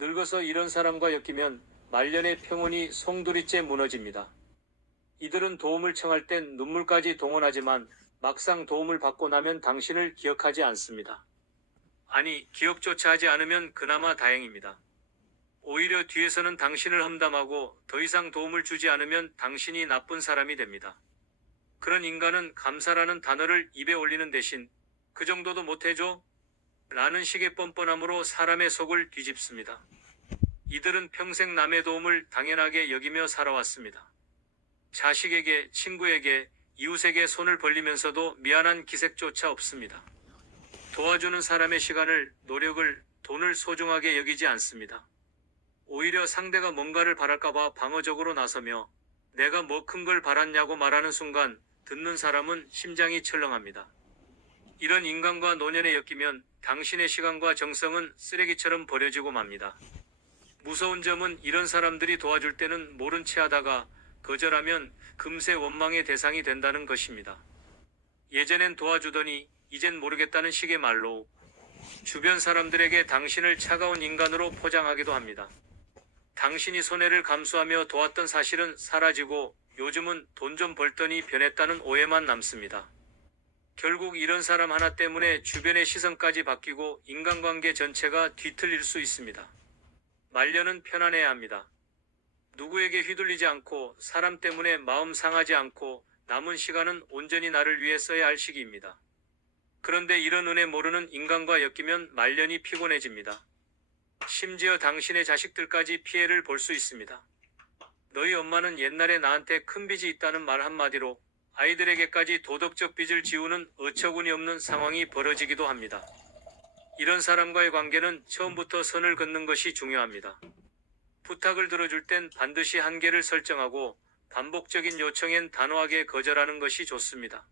늙어서 이런 사람과 엮이면 말년의 평온이 송두리째 무너집니다. 이들은 도움을 청할 땐 눈물까지 동원하지만 막상 도움을 받고 나면 당신을 기억하지 않습니다. 아니, 기억조차 하지 않으면 그나마 다행입니다. 오히려 뒤에서는 당신을 험담하고 더 이상 도움을 주지 않으면 당신이 나쁜 사람이 됩니다. 그런 인간은 감사라는 단어를 입에 올리는 대신 그 정도도 못해줘? 라는 식의 뻔뻔함으로 사람의 속을 뒤집습니다. 이들은 평생 남의 도움을 당연하게 여기며 살아왔습니다. 자식에게, 친구에게, 이웃에게 손을 벌리면서도 미안한 기색조차 없습니다. 도와주는 사람의 시간을, 노력을, 돈을 소중하게 여기지 않습니다. 오히려 상대가 뭔가를 바랄까봐 방어적으로 나서며 내가 뭐 큰 걸 바랐냐고 말하는 순간 듣는 사람은 심장이 철렁합니다. 이런 인간과 노년에 엮이면 당신의 시간과 정성은 쓰레기처럼 버려지고 맙니다. 무서운 점은 이런 사람들이 도와줄 때는 모른 체 하다가 거절하면 금세 원망의 대상이 된다는 것입니다. 예전엔 도와주더니 이젠 모르겠다는 식의 말로 주변 사람들에게 당신을 차가운 인간으로 포장하기도 합니다. 당신이 손해를 감수하며 도왔던 사실은 사라지고 요즘은 돈 좀 벌더니 변했다는 오해만 남습니다. 결국 이런 사람 하나 때문에 주변의 시선까지 바뀌고 인간관계 전체가 뒤틀릴 수 있습니다. 말년은 편안해야 합니다. 누구에게 휘둘리지 않고 사람 때문에 마음 상하지 않고 남은 시간은 온전히 나를 위해 써야 할 시기입니다. 그런데 이런 은혜 모르는 인간과 엮이면 말년이 피곤해집니다. 심지어 당신의 자식들까지 피해를 볼 수 있습니다. 너희 엄마는 옛날에 나한테 큰 빚이 있다는 말 한마디로 아이들에게까지 도덕적 빚을 지우는 어처구니 없는 상황이 벌어지기도 합니다. 이런 사람과의 관계는 처음부터 선을 긋는 것이 중요합니다. 부탁을 들어줄 땐 반드시 한계를 설정하고 반복적인 요청엔 단호하게 거절하는 것이 좋습니다.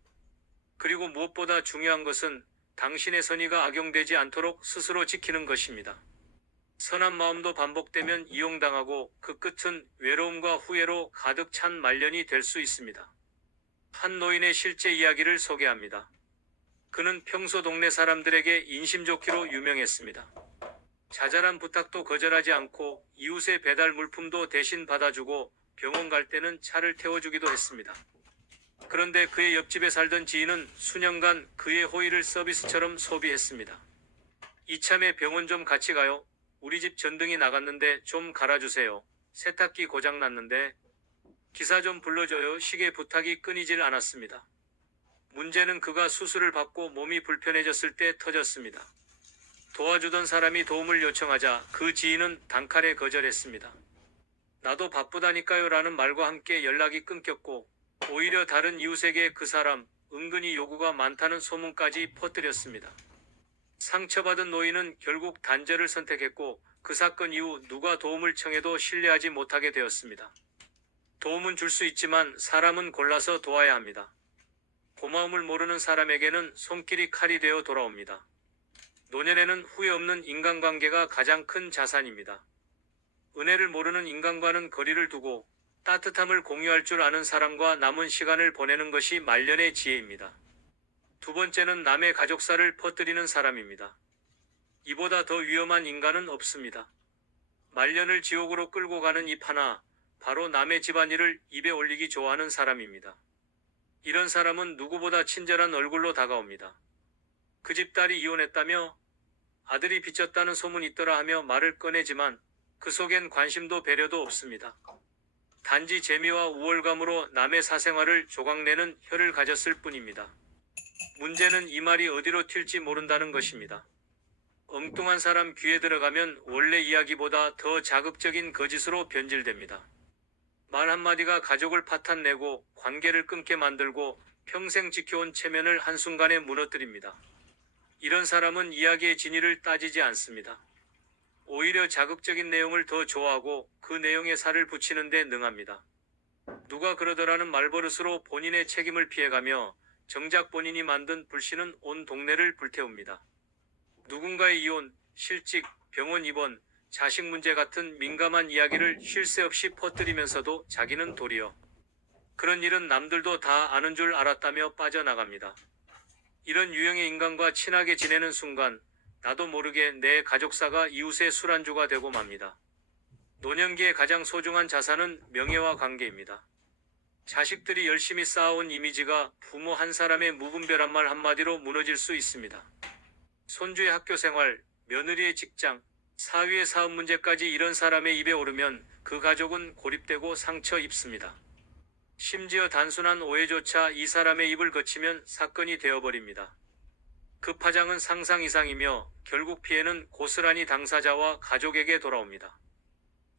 그리고 무엇보다 중요한 것은 당신의 선의가 악용되지 않도록 스스로 지키는 것입니다. 선한 마음도 반복되면 이용당하고 그 끝은 외로움과 후회로 가득 찬 말년이 될 수 있습니다. 한 노인의 실제 이야기를 소개합니다. 그는 평소 동네 사람들에게 인심 좋기로 유명했습니다. 자잘한 부탁도 거절하지 않고 이웃의 배달 물품도 대신 받아주고 병원 갈 때는 차를 태워주기도 했습니다. 그런데 그의 옆집에 살던 지인은 수년간 그의 호의를 서비스처럼 소비했습니다. 이참에 병원 좀 같이 가요. 우리 집 전등이 나갔는데 좀 갈아주세요. 세탁기 고장났는데 기사 좀 불러줘요. 식의 부탁이 끊이질 않았습니다. 문제는 그가 수술을 받고 몸이 불편해졌을 때 터졌습니다. 도와주던 사람이 도움을 요청하자 그 지인은 단칼에 거절했습니다. 나도 바쁘다니까요 라는 말과 함께 연락이 끊겼고 오히려 다른 이웃에게 그 사람 은근히 요구가 많다는 소문까지 퍼뜨렸습니다. 상처받은 노인은 결국 단절을 선택했고 그 사건 이후 누가 도움을 청해도 신뢰하지 못하게 되었습니다. 도움은 줄 수 있지만 사람은 골라서 도와야 합니다. 고마움을 모르는 사람에게는 손길이 칼이 되어 돌아옵니다. 노년에는 후회 없는 인간관계가 가장 큰 자산입니다. 은혜를 모르는 인간과는 거리를 두고 따뜻함을 공유할 줄 아는 사람과 남은 시간을 보내는 것이 말년의 지혜입니다. 두 번째는 남의 가족사를 퍼뜨리는 사람입니다. 이보다 더 위험한 인간은 없습니다. 말년을 지옥으로 끌고 가는 입 하나, 바로 남의 집안일을 입에 올리기 좋아하는 사람입니다. 이런 사람은 누구보다 친절한 얼굴로 다가옵니다. 그 집 딸이 이혼했다며 아들이 빚졌다는 소문이 있더라 하며 말을 꺼내지만 그 속엔 관심도 배려도 없습니다. 단지 재미와 우월감으로 남의 사생활을 조각내는 혀를 가졌을 뿐입니다. 문제는 이 말이 어디로 튈지 모른다는 것입니다. 엉뚱한 사람 귀에 들어가면 원래 이야기보다 더 자극적인 거짓으로 변질됩니다. 말 한마디가 가족을 파탄내고 관계를 끊게 만들고 평생 지켜온 체면을 한순간에 무너뜨립니다. 이런 사람은 이야기의 진위를 따지지 않습니다. 오히려 자극적인 내용을 더 좋아하고 그 내용에 살을 붙이는 데 능합니다. 누가 그러더라는 말버릇으로 본인의 책임을 피해가며 정작 본인이 만든 불씨는 온 동네를 불태웁니다. 누군가의 이혼, 실직, 병원 입원, 자식 문제 같은 민감한 이야기를 쉴 새 없이 퍼뜨리면서도 자기는 도리어 그런 일은 남들도 다 아는 줄 알았다며 빠져나갑니다. 이런 유형의 인간과 친하게 지내는 순간 나도 모르게 내 가족사가 이웃의 술안주가 되고 맙니다. 노년기의 가장 소중한 자산은 명예와 관계입니다. 자식들이 열심히 쌓아온 이미지가 부모 한 사람의 무분별한 말 한마디로 무너질 수 있습니다. 손주의 학교 생활, 며느리의 직장, 사위의 사업 문제까지 이런 사람의 입에 오르면 그 가족은 고립되고 상처 입습니다. 심지어 단순한 오해조차 이 사람의 입을 거치면 사건이 되어버립니다. 그 파장은 상상 이상이며 결국 피해는 고스란히 당사자와 가족에게 돌아옵니다.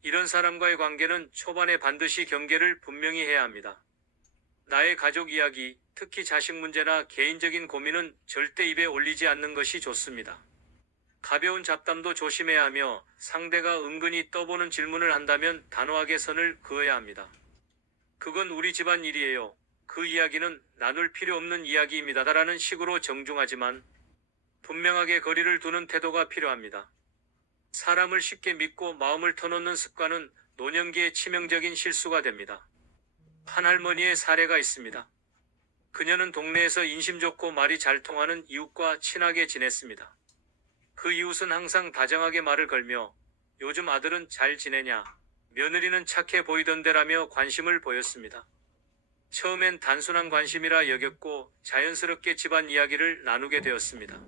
이런 사람과의 관계는 초반에 반드시 경계를 분명히 해야 합니다. 나의 가족 이야기, 특히 자식 문제나 개인적인 고민은 절대 입에 올리지 않는 것이 좋습니다. 가벼운 잡담도 조심해야 하며 상대가 은근히 떠보는 질문을 한다면 단호하게 선을 그어야 합니다. 그건 우리 집안 일이에요. 그 이야기는 나눌 필요 없는 이야기입니다라는 식으로 정중하지만 분명하게 거리를 두는 태도가 필요합니다. 사람을 쉽게 믿고 마음을 터놓는 습관은 노년기에 치명적인 실수가 됩니다. 한 할머니의 사례가 있습니다. 그녀는 동네에서 인심 좋고 말이 잘 통하는 이웃과 친하게 지냈습니다. 그 이웃은 항상 다정하게 말을 걸며 요즘 아들은 잘 지내냐, 며느리는 착해 보이던데라며 관심을 보였습니다. 처음엔 단순한 관심이라 여겼고 자연스럽게 집안 이야기를 나누게 되었습니다.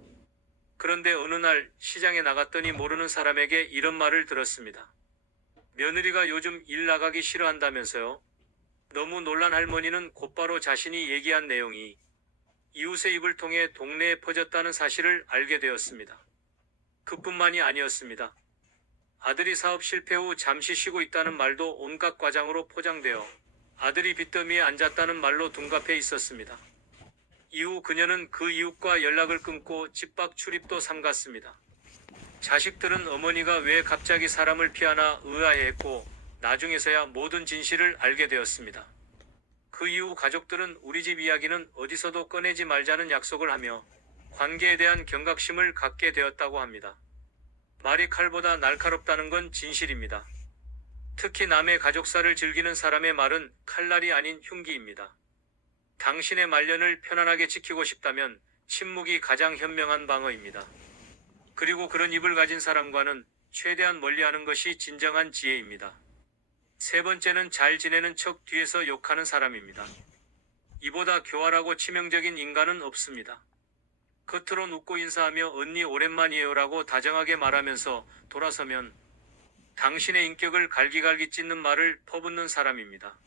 그런데 어느 날 시장에 나갔더니 모르는 사람에게 이런 말을 들었습니다. 며느리가 요즘 일 나가기 싫어한다면서요? 너무 놀란 할머니는 곧바로 자신이 얘기한 내용이 이웃의 입을 통해 동네에 퍼졌다는 사실을 알게 되었습니다. 그뿐만이 아니었습니다. 아들이 사업 실패 후 잠시 쉬고 있다는 말도 온갖 과장으로 포장되어 아들이 빚더미에 앉았다는 말로 둔갑해 있었습니다. 이후 그녀는 그 이웃과 연락을 끊고 집 밖 출입도 삼갔습니다. 자식들은 어머니가 왜 갑자기 사람을 피하나 의아해했고 나중에서야 모든 진실을 알게 되었습니다. 그 이후 가족들은 우리 집 이야기는 어디서도 꺼내지 말자는 약속을 하며 관계에 대한 경각심을 갖게 되었다고 합니다. 말이 칼보다 날카롭다는 건 진실입니다. 특히 남의 가족사를 즐기는 사람의 말은 칼날이 아닌 흉기입니다. 당신의 말년을 편안하게 지키고 싶다면 침묵이 가장 현명한 방어입니다. 그리고 그런 입을 가진 사람과는 최대한 멀리하는 것이 진정한 지혜입니다. 세 번째는 잘 지내는 척 뒤에서 욕하는 사람입니다. 이보다 교활하고 치명적인 인간은 없습니다. 겉으론 웃고 인사하며 언니 오랜만이에요라고 다정하게 말하면서 돌아서면 당신의 인격을 갈기갈기 찢는 말을 퍼붓는 사람입니다.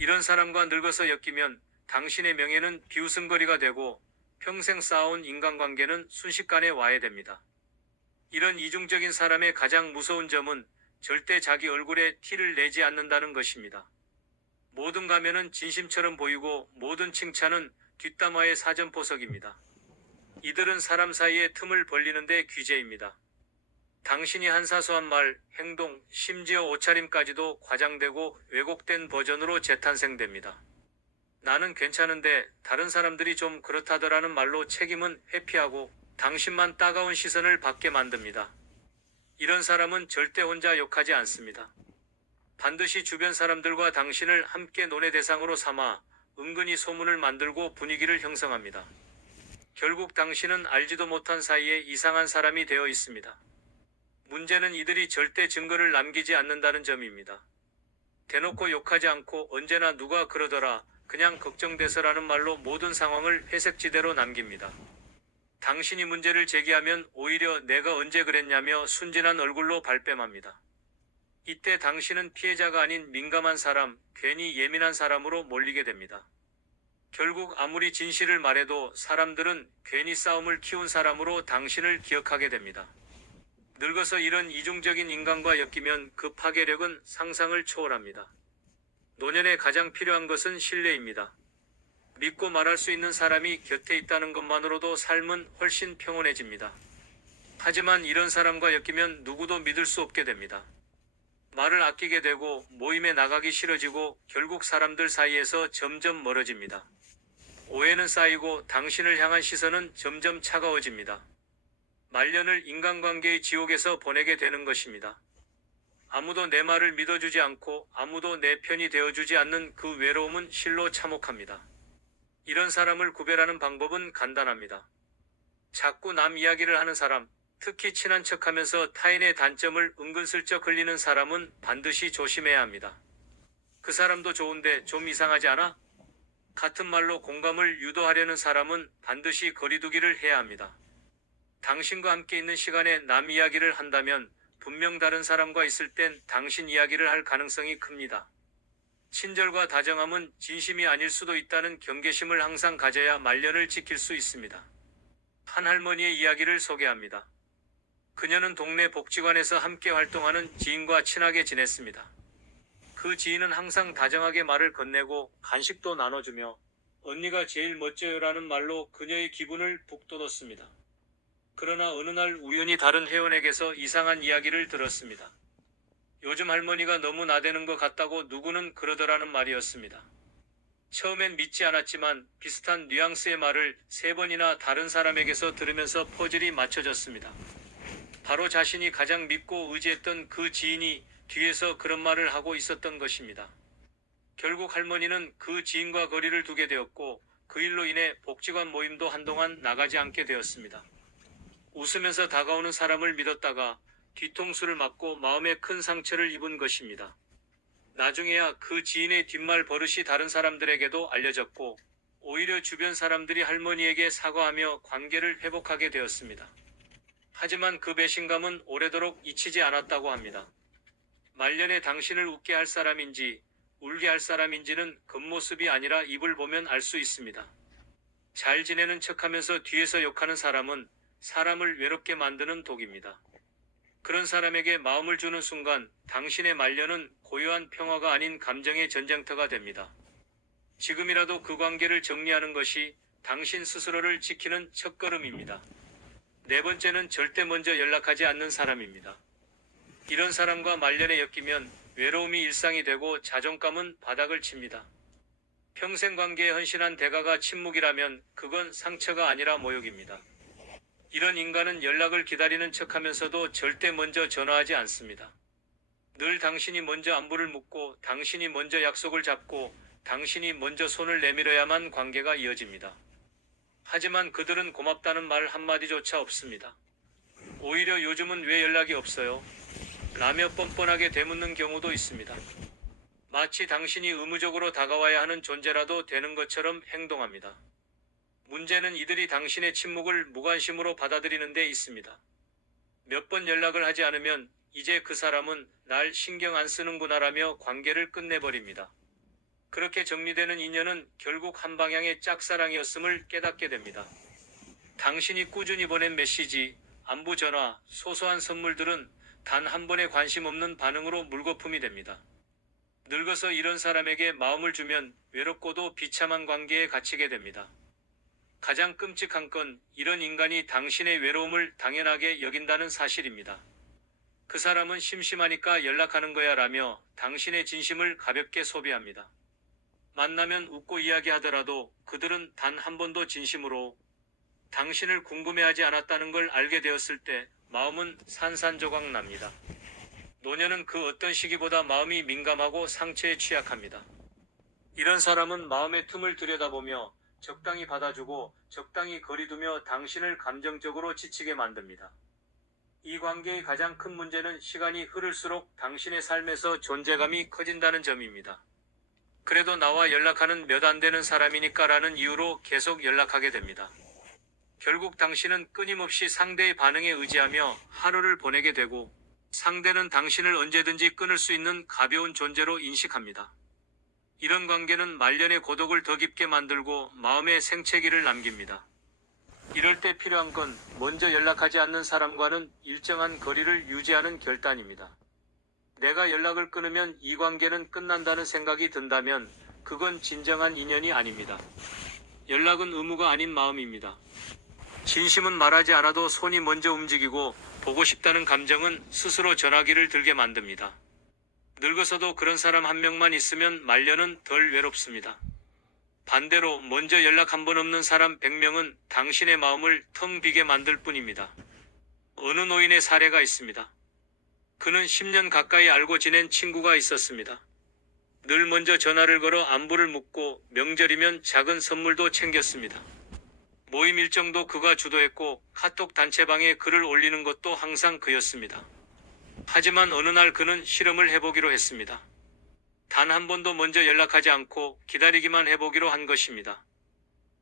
이런 사람과 늙어서 엮이면 당신의 명예는 비웃음거리가 되고 평생 쌓아온 인간관계는 순식간에 와해됩니다. 이런 이중적인 사람의 가장 무서운 점은 절대 자기 얼굴에 티를 내지 않는다는 것입니다. 모든 가면은 진심처럼 보이고 모든 칭찬은 뒷담화의 사전포석입니다. 이들은 사람 사이에 틈을 벌리는데 귀재입니다. 당신이 한 사소한 말, 행동, 심지어 옷차림까지도 과장되고 왜곡된 버전으로 재탄생됩니다. 나는 괜찮은데 다른 사람들이 좀 그렇다더라는 말로 책임은 회피하고 당신만 따가운 시선을 받게 만듭니다. 이런 사람은 절대 혼자 욕하지 않습니다. 반드시 주변 사람들과 당신을 함께 논의 대상으로 삼아 은근히 소문을 만들고 분위기를 형성합니다. 결국 당신은 알지도 못한 사이에 이상한 사람이 되어 있습니다. 문제는 이들이 절대 증거를 남기지 않는다는 점입니다. 대놓고 욕하지 않고 언제나 누가 그러더라, 그냥 걱정돼서라는 말로 모든 상황을 회색지대로 남깁니다. 당신이 문제를 제기하면 오히려 내가 언제 그랬냐며 순진한 얼굴로 발뺌합니다. 이때 당신은 피해자가 아닌 민감한 사람, 괜히 예민한 사람으로 몰리게 됩니다. 결국 아무리 진실을 말해도 사람들은 괜히 싸움을 키운 사람으로 당신을 기억하게 됩니다. 늙어서 이런 이중적인 인간과 엮이면 그 파괴력은 상상을 초월합니다. 노년에 가장 필요한 것은 신뢰입니다. 믿고 말할 수 있는 사람이 곁에 있다는 것만으로도 삶은 훨씬 평온해집니다. 하지만 이런 사람과 엮이면 누구도 믿을 수 없게 됩니다. 말을 아끼게 되고 모임에 나가기 싫어지고 결국 사람들 사이에서 점점 멀어집니다. 오해는 쌓이고 당신을 향한 시선은 점점 차가워집니다. 말년을 인간관계의 지옥에서 보내게 되는 것입니다. 아무도 내 말을 믿어주지 않고 아무도 내 편이 되어주지 않는 그 외로움은 실로 참혹합니다. 이런 사람을 구별하는 방법은 간단합니다. 자꾸 남 이야기를 하는 사람, 특히 친한 척하면서 타인의 단점을 은근슬쩍 흘리는 사람은 반드시 조심해야 합니다. 그 사람도 좋은데 좀 이상하지 않아? 같은 말로 공감을 유도하려는 사람은 반드시 거리두기를 해야 합니다. 당신과 함께 있는 시간에 남 이야기를 한다면 분명 다른 사람과 있을 땐 당신 이야기를 할 가능성이 큽니다. 친절과 다정함은 진심이 아닐 수도 있다는 경계심을 항상 가져야 말년을 지킬 수 있습니다. 한 할머니의 이야기를 소개합니다. 그녀는 동네 복지관에서 함께 활동하는 지인과 친하게 지냈습니다. 그 지인은 항상 다정하게 말을 건네고 간식도 나눠주며 언니가 제일 멋져요라는 말로 그녀의 기분을 북돋웠습니다. 그러나 어느 날 우연히 다른 회원에게서 이상한 이야기를 들었습니다. 요즘 할머니가 너무 나대는 것 같다고 누구는 그러더라는 말이었습니다. 처음엔 믿지 않았지만 비슷한 뉘앙스의 말을 3번이나 다른 사람에게서 들으면서 퍼즐이 맞춰졌습니다. 바로 자신이 가장 믿고 의지했던 그 지인이 뒤에서 그런 말을 하고 있었던 것입니다. 결국 할머니는 그 지인과 거리를 두게 되었고 그 일로 인해 복지관 모임도 한동안 나가지 않게 되었습니다. 웃으면서 다가오는 사람을 믿었다가 뒤통수를 맞고 마음에 큰 상처를 입은 것입니다. 나중에야 그 지인의 뒷말 버릇이 다른 사람들에게도 알려졌고 오히려 주변 사람들이 할머니에게 사과하며 관계를 회복하게 되었습니다. 하지만 그 배신감은 오래도록 잊히지 않았다고 합니다. 말년에 당신을 웃게 할 사람인지 울게 할 사람인지는 겉모습이 아니라 입을 보면 알 수 있습니다. 잘 지내는 척하면서 뒤에서 욕하는 사람은 사람을 외롭게 만드는 독입니다. 그런 사람에게 마음을 주는 순간 당신의 말년은 고요한 평화가 아닌 감정의 전쟁터가 됩니다. 지금이라도 그 관계를 정리하는 것이 당신 스스로를 지키는 첫걸음입니다. 4번째는 절대 먼저 연락하지 않는 사람입니다. 이런 사람과 말년에 엮이면 외로움이 일상이 되고 자존감은 바닥을 칩니다. 평생 관계에 헌신한 대가가 침묵이라면 그건 상처가 아니라 모욕입니다. 이런 인간은 연락을 기다리는 척하면서도 절대 먼저 전화하지 않습니다. 늘 당신이 먼저 안부를 묻고 당신이 먼저 약속을 잡고 당신이 먼저 손을 내밀어야만 관계가 이어집니다. 하지만 그들은 고맙다는 말 한마디조차 없습니다. 오히려 요즘은 왜 연락이 없어요? 라며 뻔뻔하게 되묻는 경우도 있습니다. 마치 당신이 의무적으로 다가와야 하는 존재라도 되는 것처럼 행동합니다. 문제는 이들이 당신의 침묵을 무관심으로 받아들이는 데 있습니다. 몇 번 연락을 하지 않으면 이제 그 사람은 날 신경 안 쓰는구나라며 관계를 끝내버립니다. 그렇게 정리되는 인연은 결국 한 방향의 짝사랑이었음을 깨닫게 됩니다. 당신이 꾸준히 보낸 메시지, 안부 전화, 소소한 선물들은 단 한 번에 관심 없는 반응으로 물거품이 됩니다. 늙어서 이런 사람에게 마음을 주면 외롭고도 비참한 관계에 갇히게 됩니다. 가장 끔찍한 건 이런 인간이 당신의 외로움을 당연하게 여긴다는 사실입니다. 그 사람은 심심하니까 연락하는 거야 라며 당신의 진심을 가볍게 소비합니다. 만나면 웃고 이야기하더라도 그들은 단 한 번도 진심으로 당신을 궁금해하지 않았다는 걸 알게 되었을 때 마음은 산산조각 납니다. 노년은 그 어떤 시기보다 마음이 민감하고 상처에 취약합니다. 이런 사람은 마음의 틈을 들여다보며 적당히 받아주고 적당히 거리두며 당신을 감정적으로 지치게 만듭니다. 이 관계의 가장 큰 문제는 시간이 흐를수록 당신의 삶에서 존재감이 커진다는 점입니다. 그래도 나와 연락하는 몇 안 되는 사람이니까 라는 이유로 계속 연락하게 됩니다. 결국 당신은 끊임없이 상대의 반응에 의지하며 하루를 보내게 되고 상대는 당신을 언제든지 끊을 수 있는 가벼운 존재로 인식합니다. 이런 관계는 말년의 고독을 더 깊게 만들고 마음의 생채기를 남깁니다. 이럴 때 필요한 건 먼저 연락하지 않는 사람과는 일정한 거리를 유지하는 결단입니다. 내가 연락을 끊으면 이 관계는 끝난다는 생각이 든다면 그건 진정한 인연이 아닙니다. 연락은 의무가 아닌 마음입니다. 진심은 말하지 않아도 손이 먼저 움직이고 보고 싶다는 감정은 스스로 전화기를 들게 만듭니다. 늙어서도 그런 사람 한 명만 있으면 말년은 덜 외롭습니다. 반대로 먼저 연락 한 번 없는 사람 100명은 당신의 마음을 텅 비게 만들 뿐입니다. 어느 노인의 사례가 있습니다. 그는 10년 가까이 알고 지낸 친구가 있었습니다. 늘 먼저 전화를 걸어 안부를 묻고 명절이면 작은 선물도 챙겼습니다. 모임 일정도 그가 주도했고 카톡 단체방에 글을 올리는 것도 항상 그였습니다. 하지만 어느 날 그는 실험을 해보기로 했습니다. 단 한 번도 먼저 연락하지 않고 기다리기만 해보기로 한 것입니다.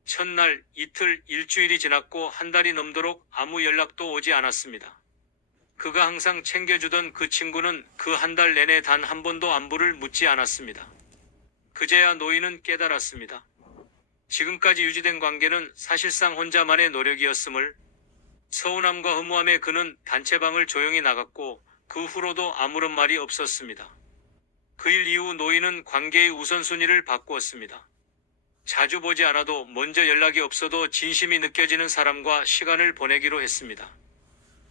첫날, 이틀, 일주일이 지났고 한 달이 넘도록 아무 연락도 오지 않았습니다. 그가 항상 챙겨주던 그 친구는 그 한 달 내내 단 한 번도 안부를 묻지 않았습니다. 그제야 노인은 깨달았습니다. 지금까지 유지된 관계는 사실상 혼자만의 노력이었음을. 서운함과 허무함에 그는 단체방을 조용히 나갔고 그 후로도 아무런 말이 없었습니다. 그 일 이후 노인은 관계의 우선순위를 바꾸었습니다. 자주 보지 않아도 먼저 연락이 없어도 진심이 느껴지는 사람과 시간을 보내기로 했습니다.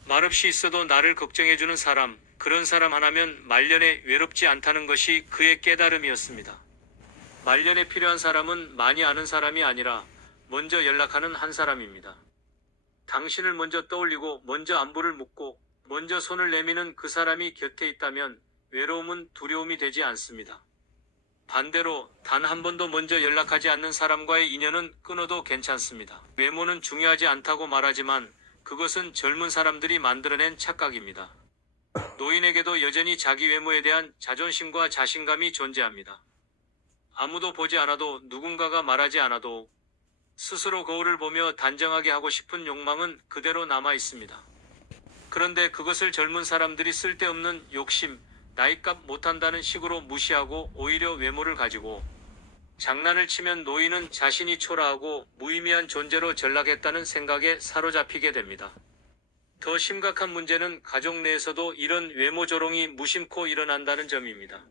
말없이 있어도 나를 걱정해주는 사람, 그런 사람 하나면 말년에 외롭지 않다는 것이 그의 깨달음이었습니다. 말년에 필요한 사람은 많이 아는 사람이 아니라 먼저 연락하는 한 사람입니다. 당신을 먼저 떠올리고 먼저 안부를 묻고 먼저 손을 내미는 그 사람이 곁에 있다면 외로움은 두려움이 되지 않습니다. 반대로 단 한 번도 먼저 연락하지 않는 사람과의 인연은 끊어도 괜찮습니다. 외모는 중요하지 않다고 말하지만 그것은 젊은 사람들이 만들어낸 착각입니다. 노인에게도 여전히 자기 외모에 대한 자존심과 자신감이 존재합니다. 아무도 보지 않아도 누군가가 말하지 않아도 스스로 거울을 보며 단정하게 하고 싶은 욕망은 그대로 남아 있습니다. 그런데 그것을 젊은 사람들이 쓸데없는 욕심, 나이값 못한다는 식으로 무시하고 오히려 외모를 가지고 장난을 치면 노인은 자신이 초라하고 무의미한 존재로 전락했다는 생각에 사로잡히게 됩니다. 더 심각한 문제는 가족 내에서도 이런 외모 조롱이 무심코 일어난다는 점입니다.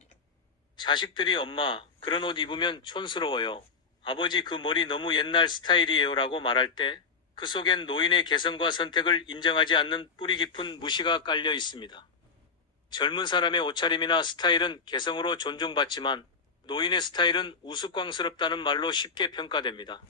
자식들이 엄마, 그런 옷 입으면 촌스러워요. 아버지 그 머리 너무 옛날 스타일이에요 라고 말할 때 그 속엔 노인의 개성과 선택을 인정하지 않는 뿌리 깊은 무시가 깔려 있습니다. 젊은 사람의 옷차림이나 스타일은 개성으로 존중받지만 노인의 스타일은 우스꽝스럽다는 말로 쉽게 평가됩니다.